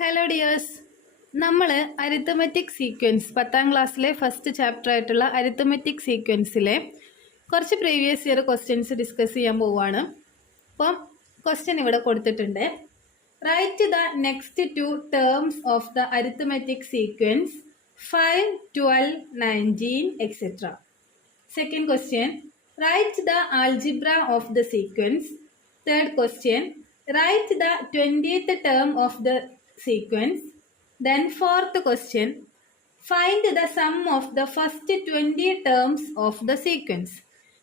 Hello dears, നമ്മൾ arithmetic sequence 10ാം ക്ലാസ്സിലെ first chapter ആയിട്ടുള്ള അരിത്തമെറ്റിക് സീക്വൻസിലെ കുറച്ച് പ്രീവിയസ് ഇയർ ക്വസ്റ്റ്യൻസ് ഡിസ്കസ് ചെയ്യാൻ പോവുകയാണ്. അപ്പം ക്വസ്റ്റ്യൻ ഇവിടെ കൊടുത്തിട്ടുണ്ട്. Write the next two terms of the arithmetic sequence 5, 12, 19 etc. Second question, write the algebra of the sequence. Third question, write the 20th term of the sequence. Then fourth question, find the sum of the first 20 terms of the sequence.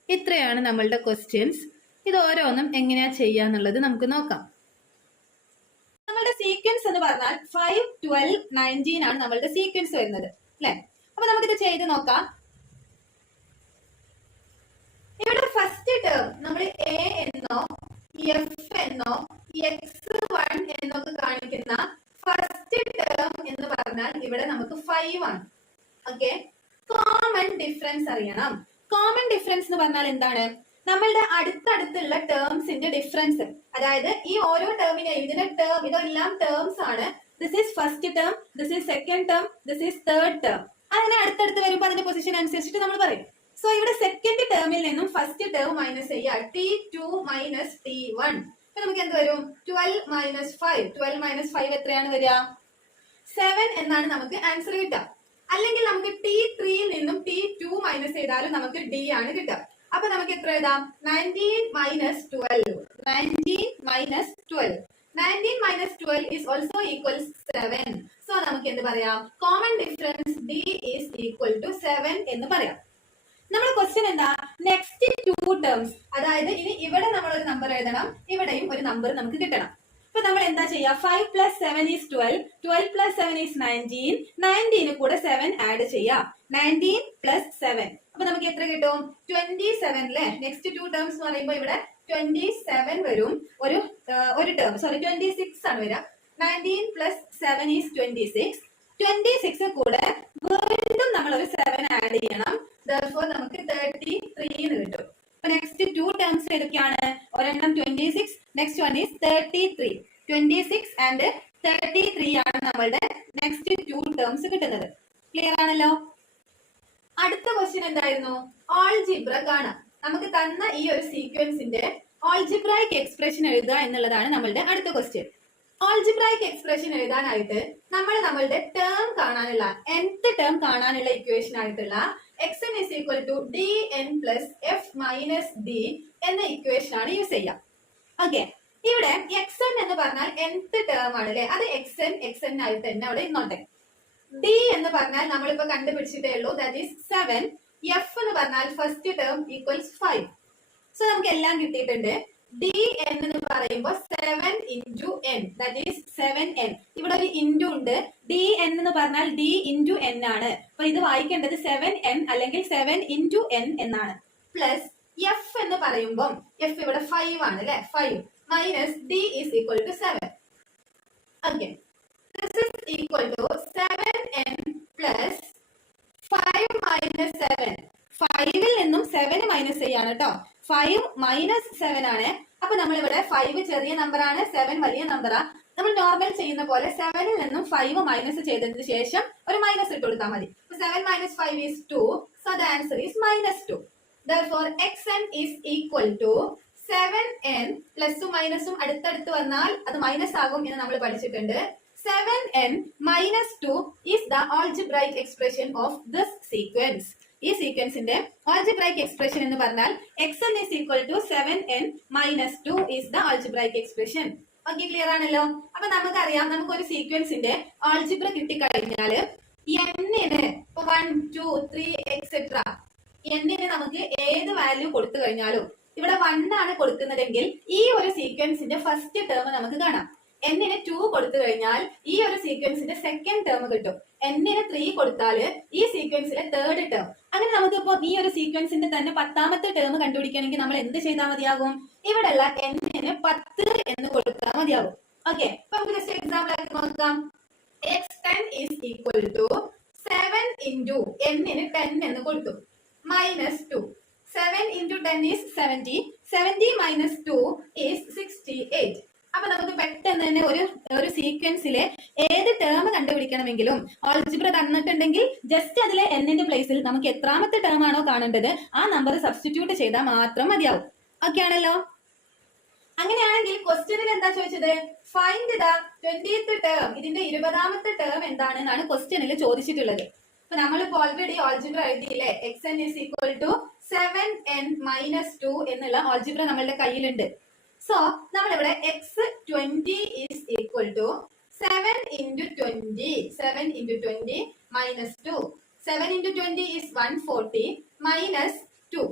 ഇത്രയാണ് നമ്മളുടെ questions. ഇത് ഓരോന്നും എങ്ങനെയാ ചെയ്യാന്നുള്ളത് നമുക്ക് നോക്കാം. നമ്മളുടെ sequence എന്ന് പറഞ്ഞാൽ 5, 12, 19 ആണ് നമ്മളുടെ സീക്വൻസ് വരുന്നത്, അല്ലെ? അപ്പൊ നമുക്കിത് ചെയ്ത് നോക്കാം. ഇവിടെ ഫസ്റ്റ് ടേം നമ്മൾ എ എന്നോ എഫ് എന്നോ x1 എന്നൊക്കെ കാണിക്കുന്ന ഫസ്റ്റ് ടേം എന്ന് പറഞ്ഞാൽ ഇവിടെ നമുക്ക് 5 ആണ്. ഓക്കെ, കോമൺ ഡിഫറൻസ് അറിയണം. കോമൺ ഡിഫറൻസ് എന്ന് പറഞ്ഞാൽ എന്താണ്? നമ്മളുടെ അടുത്തടുത്തുള്ള ടേംസിന്റെ ഡിഫറൻസ്, അതായത് ഈ ഓരോ ടേമിനെയും ഇതിന്റെ ടേം ഇതെല്ലാം ടേംസ് ആണ്. This is first term, this is second term, this is third term. അങ്ങനെ അടുത്തടുത്ത് വരുമ്പോൾ അതിന്റെ പൊസിഷൻ അനുസരിച്ചിട്ട് നമ്മൾ പറയും. സോ ഇവിടെ സെക്കൻഡ് ടേമിൽ നിന്നും ഫസ്റ്റ് ടേം മൈനസ് ചെയ്യുക. T2 minus T1. അപ്പൊ നമുക്ക് എന്ത് വരും? 12 മൈനസ് 5. 12 മൈനസ് 5 എത്രയാണ് വരിക? 7 എന്നാണ് നമുക്ക് ആൻസർ കിട്ടുക. അല്ലെങ്കിൽ നമുക്ക് T3 നിന്നും T2 മൈനസ് ചെയ്താലും നമുക്ക് D ആണ് കിട്ടുക. അപ്പൊ നമുക്ക് എത്ര എഴുതാം? 19 minus 12. 19 minus 12. 19 minus 12 is also equals 7. So നമുക്ക് എന്ത് പറയാം? Common difference D is equal to 7 എന്ന് പറയാം. നമ്മുടെ ക്വസ്റ്റ്യൻ എന്താ? നെക്സ്റ്റ് ടു ടേംസ്, അതായത് ഇനി ഇവിടെ നമ്മൾ ഒരു നമ്പർ എഴുതണം, ഇവിടെയും ഒരു നമ്പർ നമുക്ക് കിട്ടണം. അപ്പൊ നമ്മൾ എന്താ ചെയ്യാ? 5 പ്ലസ് 7 ഈസ് 12, 12 പ്ലസ് 7 ഈസ് 19, 19 കൂടെ 7 ആഡ് ചെയ്യാം. 19 പ്ലസ് 7, അപ്പൊ നമുക്ക് എത്ര കിട്ടും? 27 അല്ലേ? നെക്സ്റ്റ് ടു ടേംസ് എന്ന് പറയുമ്പോൾ ഇവിടെ 27 വരും. ഒരു ടേം, സോറി 26 ആണ് വരിക. 19 പ്ലസ് 7 ഈസ് 26. 26 കൂടെ വീണ്ടും നമ്മൾ ഒരു 7 ആഡ് ചെയ്യണം. Therefore നമുക്ക് 33 എന്ന് കിട്ടും. അപ്പൊ നെക്സ്റ്റ് ടു ടേംസ് ഏതൊക്കെയാണ്? ഒരെണ്ണം 26, നെക്സ്റ്റ് വൺ ഈസ് 33. 26 ആൻഡ് 33 ആണ് നമ്മളുടെ നെക്സ്റ്റ് ടു ടേംസ് കിട്ടുന്നത്. ക്ലിയർ ആണല്ലോ? അടുത്ത ക്വസ്റ്റ്യൻ എന്തായിരുന്നു? ആൾജിബ്ര കാണാം. നമുക്ക് തന്ന ഈ ഒരു സീക്വൻസിന്റെ ആൾജിബ്രായിക് എക്സ്പ്രഷൻ എഴുതുക എന്നുള്ളതാണ് നമ്മളുടെ അടുത്ത ക്വസ്റ്റ്യൻ. ആൾജിബ്രായിക് എക്സ്പ്രഷൻ എഴുതാനായിട്ട് നമ്മളുടെ ടേം കാണാനുള്ള nth ടേം കാണാനുള്ള ഇക്വേഷൻ ആയിട്ടുള്ള xn is equal to dn plus f minus d എന്ന ഇക്വേഷൻ ആണ് യൂസ് ചെയ്യാം. ഓക്കെ, ഇവിടെ xn എന്ന് പറഞ്ഞാൽ nth ടേം ആണ് അല്ലെ? അത് xn ആയിട്ട് തന്നെ അവിടെ ഇന്നോട്ടെ. d എന്ന് പറഞ്ഞാൽ നമ്മളിപ്പോ കണ്ടുപിടിച്ചിട്ടേ ഉള്ളൂ, ദാറ്റ് ഈസ് 7. f എന്ന് പറഞ്ഞാൽ ഫസ്റ്റ് ടേം ഈക്വൽസ് 5. സോ നമുക്ക് എല്ലാം കിട്ടിയിട്ടുണ്ട്. dn എന്ന് പറയുമ്പോൾ 7 into n, that is 7n. ഇവിടെ ഒരു ഇൻറ്റു ഉണ്ട്. dn എന്ന് പറഞ്ഞാൽ d into n ആണ്. അപ്പൊ ഇത് വായിക്കേണ്ടത് 7n അല്ലെങ്കിൽ 7 into n എന്നാണ്. പ്ലസ് f എന്ന് പറയുമ്പോൾ f ഇവിടെ 5 ആണ് അല്ലെ? 5 minus d is equal to 7. Okay, this is equal to 7n plus 5 minus 7. 5ൽ നിന്നും 7 മൈനസ് ചെയ്യാണ് കേട്ടോ. 5 മൈനസ് 7 ആണ്. അപ്പൊ നമ്മൾ ഇവിടെ 5 ചെറിയ നമ്പർ ആണ്, 7 വലിയ നമ്പറാ. നമ്മൾ നോർമൽ ചെയ്യുന്ന പോലെ 7ൽ നിന്നും 5 മൈനസ് ചെയ്തതിന് ശേഷം ഒരു മൈനസ് ഇട്ട് കൊടുത്താൽ മതി. 7 minus 5 is 2. So the answer is -2. Therefore xn is equal to 7n. പ്ലസും മൈനസും അടുത്തടുത്ത് വന്നാൽ അത് മൈനസ് ആകും എന്ന് നമ്മൾ പഠിച്ചിട്ടുണ്ട്. 7n minus 2 is the algebraic expression of this sequence. ഈ സീക്വൻസിന്റെ ആൾജിബ്രൈക് എക്സ്പ്രഷൻ എന്ന് പറഞ്ഞാൽ xn is equal to 7n minus 2 is the algebraic expression. Okay, clear ആണല്ലോ? അപ്പൊ നമുക്കറിയാം, നമുക്കൊരു സീക്വൻസിന്റെ ആൾജിബ്ര കിട്ടിക്കഴിഞ്ഞാല് n-ന് 1, 2, 3 etc. n-ന് നമുക്ക് ഏത് വാല്യൂ കൊടുത്തു കഴിഞ്ഞാലും ഇവിടെ 1 ആണ് കൊടുക്കുന്നതെങ്കിൽ ഈ ഒരു സീക്വൻസിന്റെ ഫസ്റ്റ് ടേം നമുക്ക് കാണാം. n-ന് 2 കൊടുത്തു കഴിഞ്ഞാൽ ഈ ഒരു സീക്വൻസിന്റെ സെക്കൻഡ് ടേം കിട്ടും. n-ന് 3 കൊടുത്താൽ ഈ സീക്വൻസിലെ തേർഡ് ടേം. അങ്ങനെ നമുക്കിപ്പോ ഈ ഒരു സീക്വൻസിന്റെ തന്നെ 10ാമത്തെ ടേം കണ്ടുപിടിക്കണമെങ്കിൽ നമ്മൾ എന്ത് ചെയ്താൽ മതിയാകും? ഇവിടെയുള്ള n-ന് 10 എന്ന് കൊടുത്താൽ മതിയാകും. ഓക്കെ, അപ്പൊ നമുക്ക് ജസ്റ്റ് എക്സാമ്പിൾ ആയിട്ട് നോക്കാം. x10 is equal to 7 into n-ന് 10 എന്ന് കൊടുത്തു minus 2. 7 into 10 is 70. 70 minus 2 is 68. അപ്പൊ നമുക്ക് പെട്ടെന്ന് തന്നെ ഒരു സീക്വൻസിലെ ഏത് ടേം കണ്ടുപിടിക്കണമെങ്കിലും ആൾജിബ്ര തന്നിട്ടുണ്ടെങ്കിൽ ജസ്റ്റ് അതിലെ എന്നിന്റെ പ്ലേസിൽ നമുക്ക് എത്രാമത്തെ ടേം ആണോ കാണേണ്ടത് ആ നമ്പർ സബ്സ്റ്റിറ്റ്യൂട്ട് ചെയ്താൽ മാത്രം മതിയാവും. ഓക്കെ ആണല്ലോ. അങ്ങനെയാണെങ്കിൽ ക്വസ്റ്റ്യനിൽ എന്താ ചോദിച്ചത്? Find the 20th term. ഇതിന്റെ 20ാമത്തെ ടേം എന്താണ് എന്നാണ് ക്വസ്റ്റ്യനിൽ ചോദിച്ചിട്ടുള്ളത്. അപ്പൊ നമ്മളിപ്പോ ഓൾറെഡി ആൾജിബ്ര എഴുതിയില്ലേ? xn is equal to 7n minus 2 എന്നുള്ള ആൾജിബ്ര നമ്മളുടെ കയ്യിലുണ്ട്. സോ നമ്മളിവിടെ x20 is equal to 7 into 20. 7 into 20 minus 2. 7 into 20 is 140 minus 2.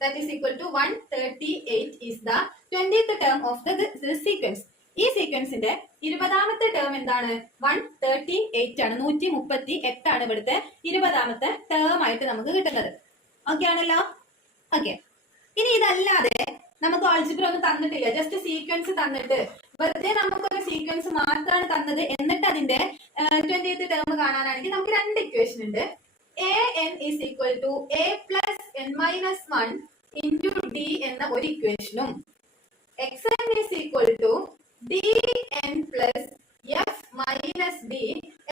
That is equal to 138 is the 20th term of the sequence. ഈ സീക്വൻസിന്റെ 20ാമത്തെ term എന്താണ്? 138 ആണ്. 138 ആണ് ഇവിടുത്തെ 20ാമത്തെ ടേം ആയിട്ട് നമുക്ക് കിട്ടുന്നത്. ഓക്കെ ആണല്ലോ. ഓക്കെ, ഇനി ഇതല്ലാതെ നമുക്ക് ആൾജിബ്ര ഒന്നും തന്നിട്ടില്ല, ജസ്റ്റ് സീക്വൻസ് തന്നിട്ട് വെറുതെ നമുക്കൊരു സീക്വൻസ് മാത്രമാണ് തന്നത്, എന്നിട്ട് അതിന്റെ 20th ടേം കാണാനാണെങ്കിൽ നമുക്ക് രണ്ട് ഇക്വേഷൻ ഉണ്ട്. an is equal to a plus n minus 1 into d എന്ന ഒരു ഇക്വേഷനും xn is equal to dn plus f minus d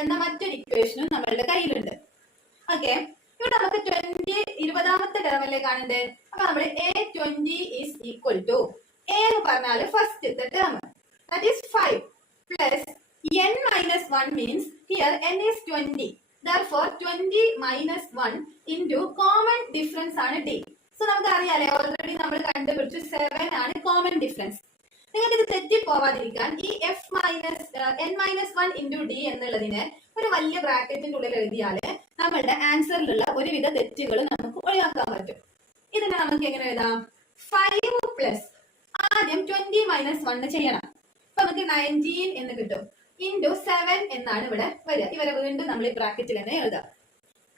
എന്ന മറ്റൊരു ഇക്വേഷനും നമ്മളുടെ കയ്യിലുണ്ട്. ഓക്കെ, ഇവിടെ നമുക്ക് 20ാമത്തെ ടേം അല്ലേ കാണണ്ടേ? അപ്പൊ നമ്മൾ a20 is equal to a എന്ന് പറഞ്ഞാൽ ഫസ്റ്റത്തെ term, that is 5 plus n minus 1 means here n is 20. Therefore 20 minus 1 into common difference ആണ് d. സോ നമുക്ക് അറിയാലേ, ഓൾറെഡി നമ്മൾ കണ്ടുപിടിച്ചു 7 ആണ് കോമൺ ഡിഫറൻസ്. നിങ്ങൾക്ക് ഇത് തെറ്റിപ്പോവാതിരിക്കാൻ ഈ n minus 1 into d എന്നുള്ളതിനെ ഒരു വലിയ ബ്രാക്കറ്റിന്റെ ഉള്ളിൽ എഴുതിയാല് നമ്മളുടെ ആൻസറിലുള്ള ഒരുവിധ തെറ്റുകൾ നമുക്ക് ഒഴിവാക്കാൻ പറ്റും. ഇതിനെ നമുക്ക് എങ്ങനെ എഴുതാം? 5 പ്ലസ് ആദ്യം 20 minus 1 ചെയ്യണം. അപ്പൊ നമുക്ക് 19 എന്ന് കിട്ടും. ഇൻറ്റു 7 എന്നാണ് ഇവിടെ വരിക. ഇവരെ വീണ്ടും നമ്മൾ ഈ ബ്രാക്കറ്റിൽ തന്നെ എഴുതാം.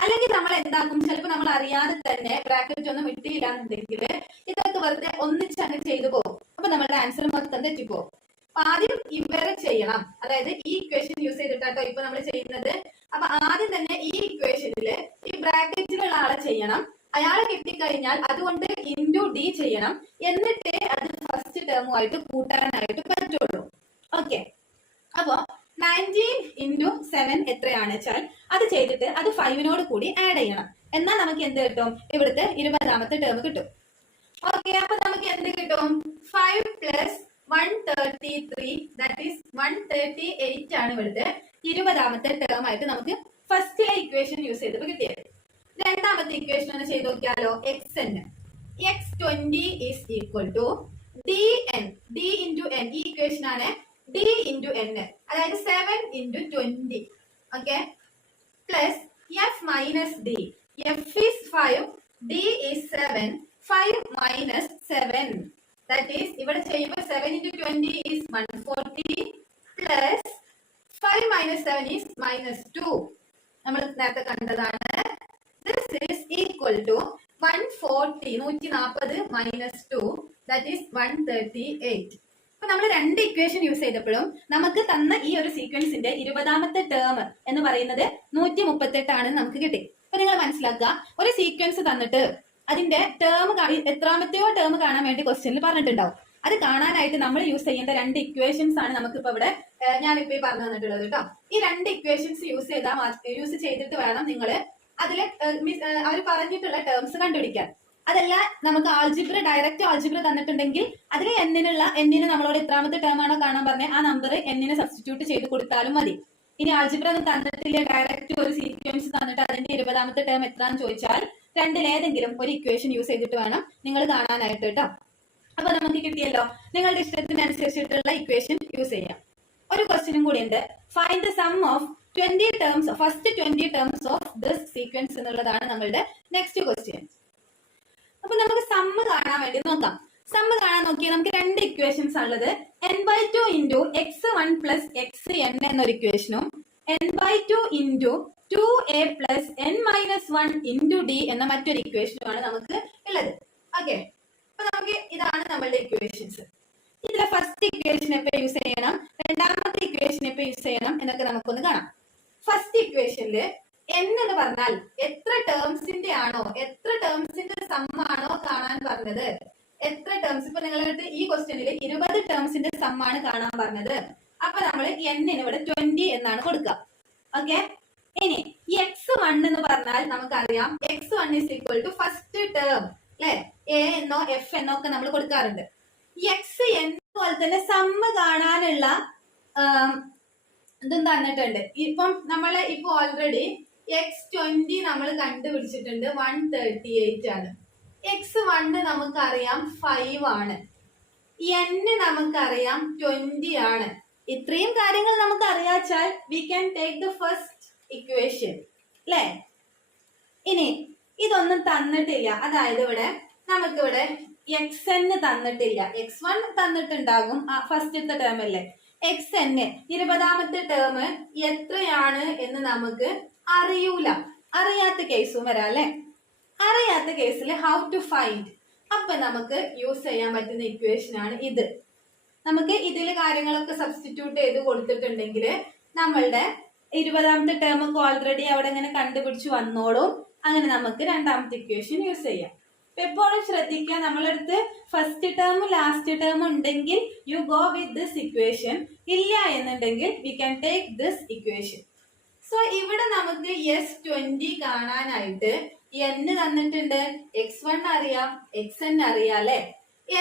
അല്ലെങ്കിൽ നമ്മൾ എന്താക്കും, ചിലപ്പോൾ നമ്മൾ അറിയാതെ തന്നെ ബ്രാക്കറ്റ് ഒന്നും ഇട്ടില്ല എന്നുണ്ടെങ്കിൽ ഇതൊക്കെ വെറുതെ ഒന്നിച്ചങ്ങ് ചെയ്തു പോകും. അപ്പൊ നമ്മളുടെ ആൻസർ മൊത്തം തെറ്റിപ്പോകും. അപ്പൊ ആദ്യം ഇവരെ ചെയ്യണം, അതായത് ഈ ഇക്വേഷൻ യൂസ് ചെയ്തിട്ടാട്ടോ ഇപ്പൊ നമ്മൾ ചെയ്യുന്നത്. അപ്പൊ ആദ്യം തന്നെ ഈ ഇക്വേഷനില് ഈ ബ്രാക്കറ്റിലുള്ള ആളെ ചെയ്യണം. അയാളെ കിട്ടിക്കഴിഞ്ഞാൽ അതുകൊണ്ട് ഇൻറ്റു ഡി ചെയ്യണം, എന്നിട്ട് അത് ഫസ്റ്റ് ടേമുമായിട്ട് കൂട്ടാനായിട്ട് പറ്റുള്ളൂ. ഓക്കെ, അപ്പൊ 19 into 7 എത്രയാണ് വെച്ചാൽ അത് ചെയ്തിട്ട് അത് 5നോട് കൂടി ആഡ് ചെയ്യണം. എന്നാൽ നമുക്ക് എന്ത് കിട്ടും? ഇവിടുത്തെ 20ാമത്തെ ടേം കിട്ടും. ഓക്കെ, അപ്പൊ നമുക്ക് എന്ത് കിട്ടും? 5 plus 133 that is 138 ആണ് ഇവിടുത്തെ 20ാമത്തെ ടേം ആയിട്ട് നമുക്ക് ഫസ്റ്റിലെ ഇക്വേഷൻ യൂസ് ചെയ്തപ്പോൾ കിട്ടിയത്. രണ്ടാമത്തെ ഇക്വേഷൻ ഒന്ന് ചെയ്ത് നോക്കിയാലോ? xn x20 is equal to dn. d into n ഈ ഇക്വേഷൻ ആണ്. d into n അതായത് 7 into 20. Okay, plus f minus d. f is 5, d is 7. 5 minus 7 that is ഇവിടെ ചെയ്യുമ്പോൾ 7 into 20 is 140 plus 5 minus 7 is minus 2. നമ്മൾ നേരത്തെ കണ്ടതാണ്. This is equal to 140 minus 2 that is 138. അപ്പൊ നമ്മൾ രണ്ട് ഇക്വേഷൻ യൂസ് ചെയ്തപ്പോഴും നമുക്ക് തന്ന ഈ ഒരു സീക്വൻസിന്റെ 20ാമത്തെ ടേം എന്ന് പറയുന്നത് 138 ആണെന്ന് നമുക്ക് കിട്ടി. അപ്പൊ നിങ്ങൾ മനസ്സിലാക്കുക, ഒരു സീക്വൻസ് തന്നിട്ട് അതിന്റെ ടേം എത്രാമത്തെയോ ടേം കാണാൻ വേണ്ടി ക്വസ്റ്റ്യനിൽ പറഞ്ഞിട്ടുണ്ടാവും. അത് കാണാനായിട്ട് നമ്മൾ യൂസ് ചെയ്യേണ്ട രണ്ട് ഇക്വേഷൻസ് ആണ് നമുക്കിപ്പോ ഇവിടെ ഞാനിപ്പോ പറഞ്ഞു തന്നിട്ടുള്ളത് കേട്ടോ. ഈ രണ്ട് ഇക്വേഷൻസ് യൂസ് ചെയ്തിട്ട് വേണം നിങ്ങൾ അതിലെ അവർ പറഞ്ഞിട്ടുള്ള ടേംസ് കണ്ടുപിടിക്കാൻ. അതല്ല നമുക്ക് ആൾജിബ്ര ഡയറക്റ്റ് ആൾജിബ്ര തന്നിട്ടുണ്ടെങ്കിൽ അതിൽ എന്നിന് നമ്മളോട് എത്രാമത്തെ ടേം ആണോ കാണാൻ പറഞ്ഞ ആ നമ്പർ എന്നിന് സബ്സ്റ്റിറ്റ്യൂട്ട് ചെയ്ത് കൊടുത്താലും മതി. ഇനി ആൾജിബ്ര ഒന്നും തന്നിട്ടില്ല, ഡയറക്റ്റ് ഒരു സീക്വൻസ് തന്നിട്ട് അതിന്റെ 20ാമത്തെ ടേം എത്രാന്ന് ചോദിച്ചാൽ രണ്ടിലേതെങ്കിലും ഒരു ഇക്വേഷൻ യൂസ് ചെയ്തിട്ട് വേണം നിങ്ങൾ കാണാനായിട്ട് കേട്ടോ. അപ്പൊ നമുക്ക് കിട്ടിയല്ലോ, നിങ്ങളുടെ ഇഷ്ടത്തിനനുസരിച്ചിട്ടുള്ള ഇക്വേഷൻ യൂസ് ചെയ്യാം. ഒരു ക്വസ്റ്റ്യനും കൂടി ഉണ്ട്. Find the sum of 20 terms, first 20 terms of this sequence എന്നുള്ളതാണ് നമ്മളുടെ നെക്സ്റ്റ് ക്വസ്റ്റ്യൻ. അപ്പൊ നമുക്ക് സമ്മ് കാണാൻ വേണ്ടി നോക്കാം. സമ്മ് കാണാൻ നോക്കിയാൽ നമുക്ക് രണ്ട് ഇക്വേഷൻസ് ഉള്ളത്. n/2 into x1 plus xn എന്നൊരു ഇക്വേഷനും n/2 into 2a plus n minus 1 into d എന്ന മറ്റൊരു ഇക്വേഷനുമാണ് നമുക്ക് ഉള്ളത്. ഓക്കെ, അപ്പൊ നമുക്ക് ഇതാണ് നമ്മളുടെ ഇക്വേഷൻസ്. ഇതിലെ ഫസ്റ്റ് ഇക്വേഷൻ എപ്പോ യൂസ് ചെയ്യണം, രണ്ടാമത്തെ ഇക്വേഷൻ എപ്പോ യൂസ് ചെയ്യണം എന്നൊക്കെ നമുക്കൊന്ന് കാണാം. ഫസ്റ്റ് ഇക്വേഷനില് n എന്ന് പറഞ്ഞാൽ എത്ര ടേംസിന്റെ സമ്മാണോ കാണാൻ പറഞ്ഞത്, എത്ര ടേംസ് ഇപ്പൊ നിങ്ങളുടെ അടുത്ത് ഈ ക്വസ്റ്റ്യനിൽ 20 ടേംസിന്റെ സമ്മാണ് കാണാൻ പറഞ്ഞത്. അപ്പൊ നമ്മൾ n ഇവിടെ 20 എന്നാണ് കൊടുക്കുക. ഓക്കെ, ഇനി x1 എന്ന് പറഞ്ഞാൽ നമുക്കറിയാം x1 is equal to first term അല്ലെ. a എന്നോ f എന്നോ ഒക്കെ നമ്മൾ കൊടുക്കാറുണ്ട്. xn പോലെ തന്നെ സമ്മ് കാണാനുള്ള ഇതും തന്നിട്ടുണ്ട്. ഇപ്പം നമ്മള് ഇപ്പൊ ഓൾറെഡി x20 നമ്മൾ കണ്ടുപിടിച്ചിട്ടുണ്ട് 138 ആണ്. x1 നമുക്കറിയാം 5 ആണ്. n നമുക്കറിയാം 20 ആണ്. ഇത്രയും കാര്യങ്ങൾ നമുക്ക് അറിയാച്ചാൽ we can take the first equation അല്ലേ. ഇനി ഇതൊന്നും തന്നിട്ടില്ല, അതായത് ഇവിടെ നമുക്കിവിടെ xn തന്നിട്ടില്ല. x1 തന്നിട്ടുണ്ടാകും, ഫസ്റ്റത്തെ ടേം അല്ലേ. xn 20ാമത്തെ ടേം എത്രയാണ് എന്ന് നമുക്ക് അറിയൂല. അറിയാത്ത കേസും വരാം അല്ലെ. അറിയാത്ത കേസിൽ ഹൗ ടു ഫൈൻഡ്, അപ്പൊ നമുക്ക് യൂസ് ചെയ്യാൻ പറ്റുന്ന ഇക്വേഷൻ ആണ് ഇത്. നമുക്ക് ഇതിൽ കാര്യങ്ങളൊക്കെ സബ്സ്റ്റിറ്റ്യൂട്ട് ചെയ്ത് കൊടുത്തിട്ടുണ്ടെങ്കിൽ നമ്മളുടെ 20ാമത്തെ ടേം ഒക്കെ ഓൾറെഡി അവിടെ ഇങ്ങനെ കണ്ടുപിടിച്ച് വന്നോളും. അങ്ങനെ നമുക്ക് രണ്ടാമത്തെ ഇക്വേഷൻ യൂസ് ചെയ്യാം. എപ്പോഴും ശ്രദ്ധിക്കുക, നമ്മളടുത്ത് ഫസ്റ്റ് ടേമും ലാസ്റ്റ് ടേമും ഉണ്ടെങ്കിൽ you go with this equation. ഇല്ല എന്നുണ്ടെങ്കിൽ V can take this equation. So ഇവിടെ നമുക്ക് S20 കാണാനായിട്ട് n തന്നിട്ടുണ്ട്, x1 അറിയാം, xn അറിയാം അല്ലെ.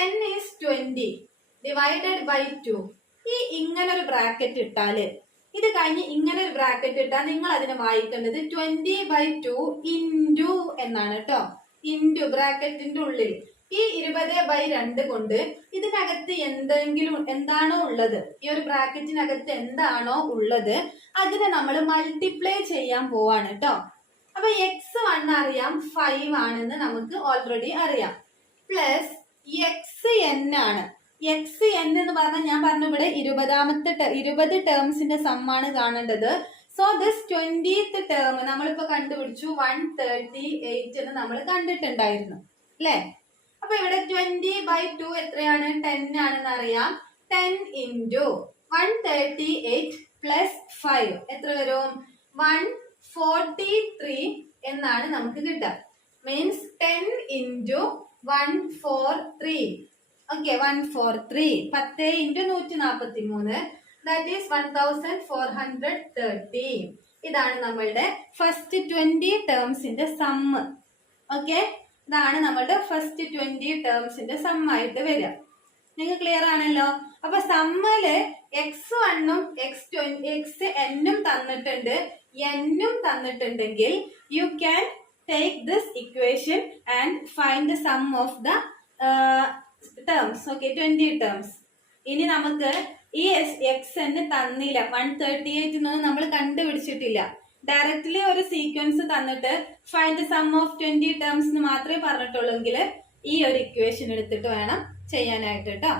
n is 20 divided by 2. ഈ ഇങ്ങനൊരു ബ്രാക്കറ്റ് ഇട്ടാല്, ഇത് കഴിഞ്ഞ് ഇങ്ങനെ ഒരു ബ്രാക്കറ്റ് ഇട്ടാൽ നിങ്ങൾ അതിനെ വായിക്കേണ്ടത് 20/2 ഇൻറ്റു എന്നാണ് കേട്ടോ. ഇൻറ്റു ബ്രാക്കറ്റിന്റെ ഉള്ളിൽ ഈ 20/2 കൊണ്ട് ഇതിനകത്ത് എന്താണോ ഉള്ളത്, ഈ ഒരു ബ്രാക്കറ്റിനകത്ത് എന്താണോ ഉള്ളത് അതിനെ നമ്മൾ മൾട്ടിപ്ലൈ ചെയ്യാൻ പോവാണ് കേട്ടോ. അപ്പൊ x1 അറിയാം 5 ആണെന്ന് നമുക്ക് ഓൾറെഡി അറിയാം. പ്ലസ് xn ആണ്. xn എന്ന് പറഞ്ഞാൽ ഞാൻ പറഞ്ഞു ഇവിടെ 20 ടേംസിന്റെ സമ്മാണ് കാണേണ്ടത്. സോ ദിസ് 20th ടേം നമ്മളിപ്പോ കണ്ടുപിടിച്ചു 138 എന്ന് നമ്മൾ കണ്ടിട്ടുണ്ടായിരുന്നു അല്ലെ. അപ്പൊ ഇവിടെ 20/2 എത്രയാണ്? 10 ആണെന്ന് അറിയാം. 10 ഇൻറ്റു 138 പ്ലസ് 5 എത്ര വരും? 143 എന്നാണ് നമുക്ക് കിട്ടുക. Means 10 into 143. Okay, 143 10 into 143 that is 1430. ഇതാണ് നമ്മളുടെ ഫസ്റ്റ് 20 ടേംസിന്റെ സമ്മ്. ഓക്കെ, ഇതാണ് നമ്മളുടെ ഫസ്റ്റ് 20 ടേംസിന്റെ സമ്മായിട്ട് വരിക. നിങ്ങൾക്ക് ക്ലിയർ ആണല്ലോ. അപ്പൊ സമ്മില് x1ഉം xn തന്നിട്ടുണ്ട്, n തന്നിട്ടുണ്ടെങ്കിൽ you can take this equation and find the sum of the terms. Okay, 20 terms. ഇനി നമുക്ക് ഈ xn തന്നില്ല, 138 എന്നൊന്നും നമ്മൾ കണ്ടുപിടിച്ചിട്ടില്ല. ഡയറക്റ്റ്ലി ഒരു സീക്വൻസ് തന്നിട്ട് find the sum of 20 terms എന്ന് മാത്രമേ പറഞ്ഞിട്ടുള്ളൂ എങ്കിൽ ഈ ഒരു ഇക്വേഷൻ എടുത്തിട്ട് വേണം ചെയ്യാനായിട്ട് കേട്ടോ.